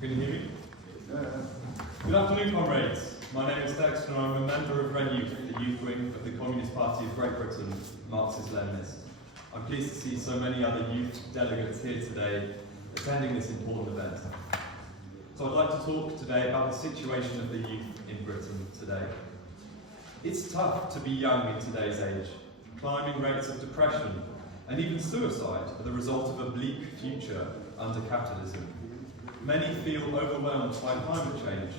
Can you hear me? Good afternoon, comrades. My name is Dexter and I'm a member of Red Youth, the youth wing of the Communist Party of Great Britain, Marxist-Leninist. I'm pleased to see so many other youth delegates here today attending this important event. So I'd like to talk today about the situation of the youth in Britain today. It's tough to be young in today's age. Climbing rates of depression and even suicide are the result of a bleak future under capitalism. Many feel overwhelmed by climate change.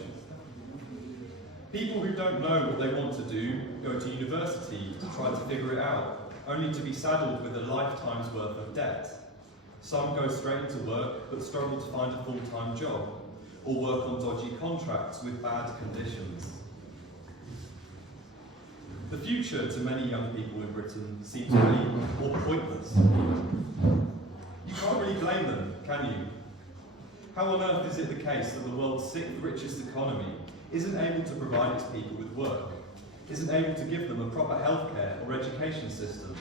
People who don't know what they want to do go to university to try to figure it out, only to be saddled with a lifetime's worth of debt. Some go straight into work but struggle to find a full-time job, or work on dodgy contracts with bad conditions. The future to many young people in Britain seems really more pointless. You can't really blame them, can you? How on earth is it the case that the world's sixth richest economy isn't able to provide its people with work, isn't able to give them a proper healthcare or education system,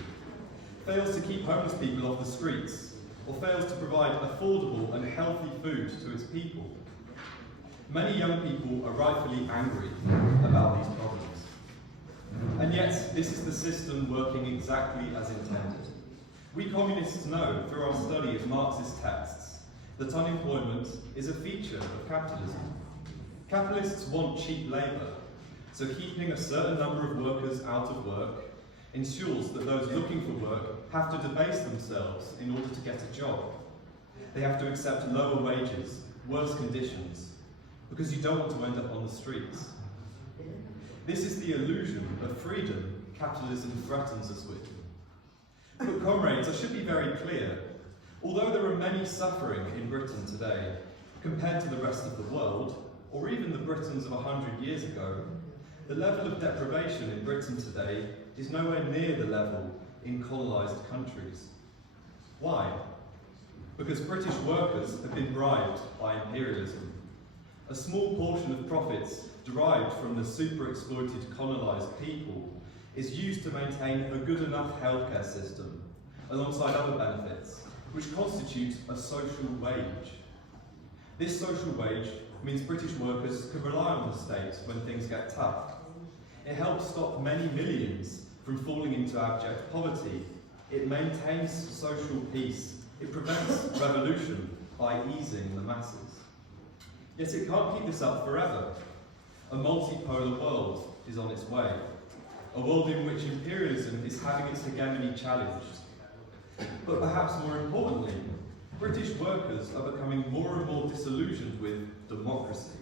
fails to keep homeless people off the streets, or fails to provide affordable and healthy food to its people? Many young people are rightfully angry about these problems. And yet, this is the system working exactly as intended. We communists know through our study of Marxist texts that unemployment is a feature of capitalism. Capitalists want cheap labour, so keeping a certain number of workers out of work ensures that those looking for work have to debase themselves in order to get a job. They have to accept lower wages, worse conditions, because you don't want to end up on the streets. This is the illusion of freedom capitalism threatens us with. But comrades, I should be very clear. Although there are many suffering in Britain today, compared to the rest of the world, or even the Britons of 100 years ago, the level of deprivation in Britain today is nowhere near the level in colonised countries. Why? Because British workers have been bribed by imperialism. A small portion of profits derived from the super-exploited colonised people is used to maintain a good enough healthcare system, alongside other benefits, which constitute a social wage. This social wage means British workers can rely on the state when things get tough. It helps stop many millions from falling into abject poverty. It maintains social peace. It prevents revolution by easing the masses. Yet it can't keep this up forever. A multipolar world is on its way. A world in which imperialism is having its hegemony challenged. But perhaps more importantly, British workers are becoming more and more disillusioned with democracy.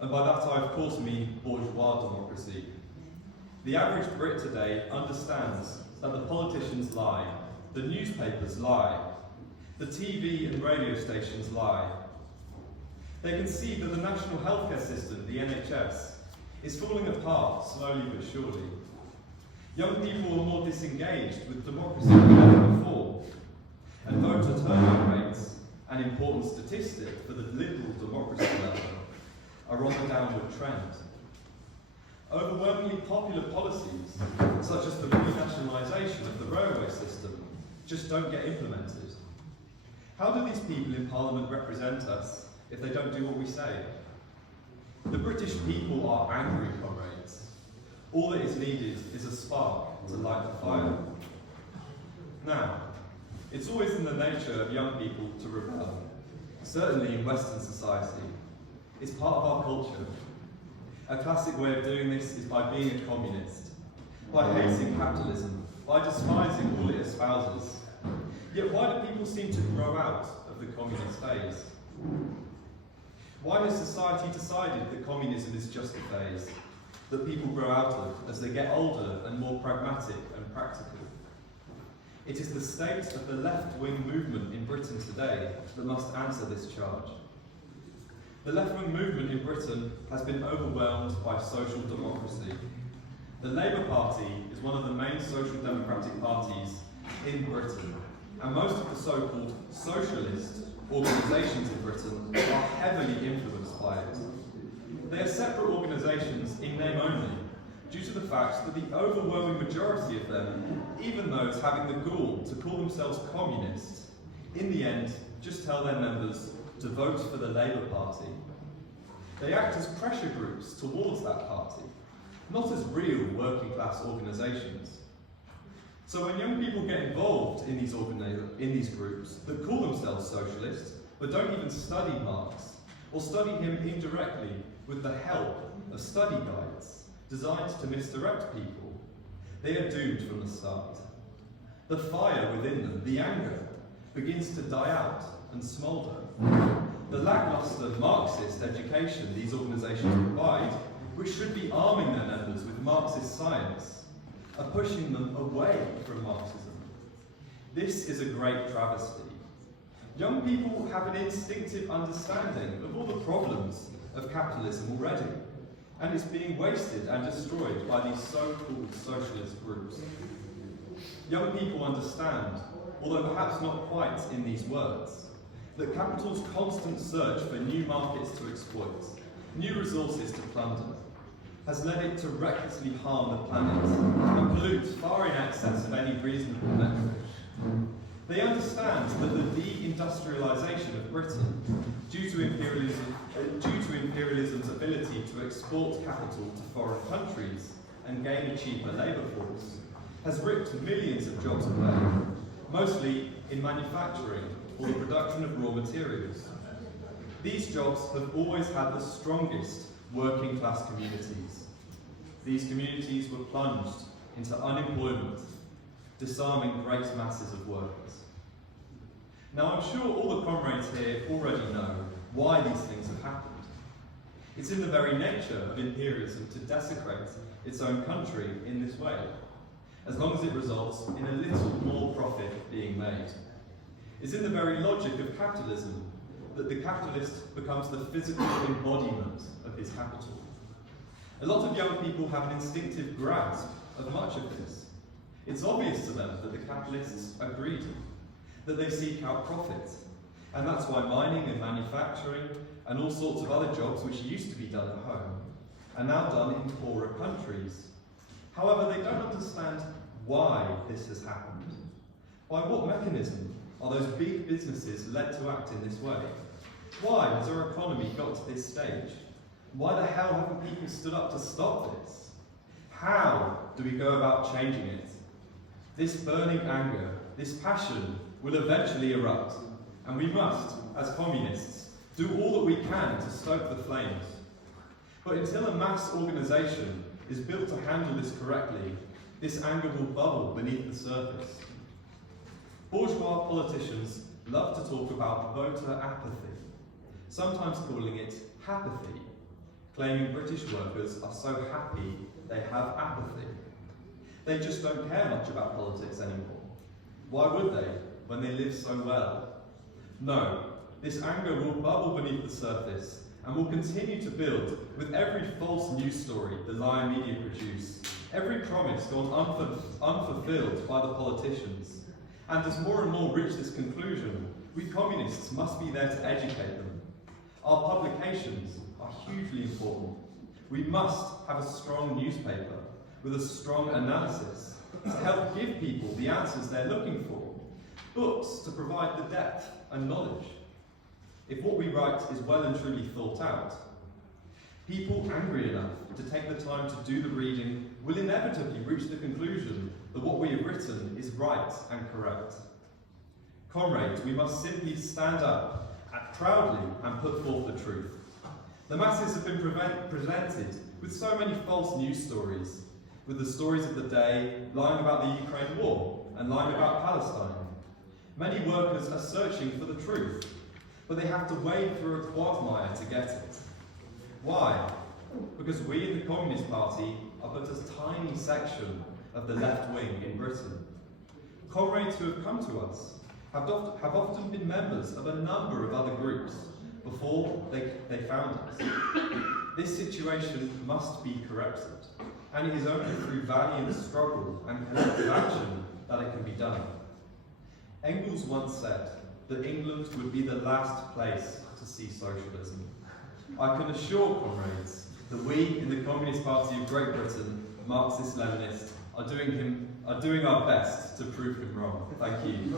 And by that I of course mean bourgeois democracy. The average Brit today understands that the politicians lie, the newspapers lie, the TV and radio stations lie. They can see that the national healthcare system, the NHS, is falling apart slowly but surely. Young people are more disengaged with democracy than ever before, and voter turnout rates, an important statistic for the liberal democracy level, are on the downward trend. Overwhelmingly popular policies, such as the renationalisation of the railway system, just don't get implemented. How do these people in Parliament represent us if they don't do what we say? The British people are angry, comrades. All that is needed is a spark to light the fire. Now, it's always in the nature of young people to rebel, certainly in Western society. It's part of our culture. A classic way of doing this is by being a communist, by hating capitalism, by despising all it espouses. Yet why do people seem to grow out of the communist phase? Why has society decided that communism is just a phase that people grow out of as they get older and more pragmatic and practical? It is the state of the left-wing movement in Britain today that must answer this charge. The left-wing movement in Britain has been overwhelmed by social democracy. The Labour Party is one of the main social democratic parties in Britain, and most of the so-called socialist organisations in Britain are heavily influenced by it. They are separate organisations in name only, due to the fact that the overwhelming majority of them, even those having the gall to call themselves communists, in the end just tell their members, to vote for the Labour Party, they act as pressure groups towards that party, not as real working class organisations. So when young people get involved in these groups that call themselves socialists, but don't even study Marx, or study him indirectly with the help of study guides designed to misdirect people, they are doomed from the start. The fire within them, the anger, begins to die out and smoulder. The lacklustre Marxist education these organisations provide, which should be arming their members with Marxist science, are pushing them away from Marxism. This is a great travesty. Young people have an instinctive understanding of all the problems of capitalism already, and it's being wasted and destroyed by these so-called socialist groups. Young people understand, although perhaps not quite in these words, that capital's constant search for new markets to exploit, new resources to plunder, has led it to recklessly harm the planet and pollute far in excess of any reasonable measure. They understand that the deindustrialisation of Britain, due to imperialism's ability to export capital to foreign countries and gain a cheaper labour force, has ripped millions of jobs away, mostly in manufacturing or the production of raw materials. These jobs have always had the strongest working class communities. These communities were plunged into unemployment, disarming great masses of workers. Now I'm sure all the comrades here already know why these things have happened. It's in the very nature of imperialism to desecrate its own country in this way, as long as it results in a little more profit being made. It's in the very logic of capitalism that the capitalist becomes the physical embodiment of his capital. A lot of young people have an instinctive grasp of much of this. It's obvious to them that the capitalists are greedy, that they seek out profit, and that's why mining and manufacturing and all sorts of other jobs which used to be done at home are now done in poorer countries. However, they don't understand why this has happened. By what mechanism are those big businesses led to act in this way? Why has our economy got to this stage? Why the hell haven't people stood up to stop this? How do we go about changing it? This burning anger, this passion, will eventually erupt, and we must, as communists, do all that we can to stoke the flames. But until a mass organisation is built to handle this correctly, this anger will bubble beneath the surface. Bourgeois politicians love to talk about voter apathy, sometimes calling it hapathy, claiming British workers are so happy they have apathy. They just don't care much about politics anymore. Why would they, when they live so well? No, this anger will bubble beneath the surface and will continue to build with every false news story the Lion media produce, every promise gone unfulfilled by the politicians. And as more and more reach this conclusion, we communists must be there to educate them. Our publications are hugely important. We must have a strong newspaper with a strong analysis to help give people the answers they're looking for. Books to provide the depth and knowledge. If what we write is well and truly thought out, people angry enough to take the time to do the reading will inevitably reach the conclusion that what we have written is right and correct. Comrades, we must simply stand up proudly and put forth the truth. The masses have been presented with so many false news stories, with the stories of the day lying about the Ukraine war and lying about Palestine. Many workers are searching for the truth, but they have to wade through a quagmire to get it. Why? Because we in the Communist Party are but a tiny section of the left wing in Britain. Comrades who have come to us have often been members of a number of other groups before they found us. This situation must be corrected, and it is only through valiant struggle and collective action that it can be done. Engels once said that England would be the last place to see socialism. I can assure comrades that we in the Communist Party of Great Britain, Marxist-Leninists, are doing our best to prove him wrong. Thank you.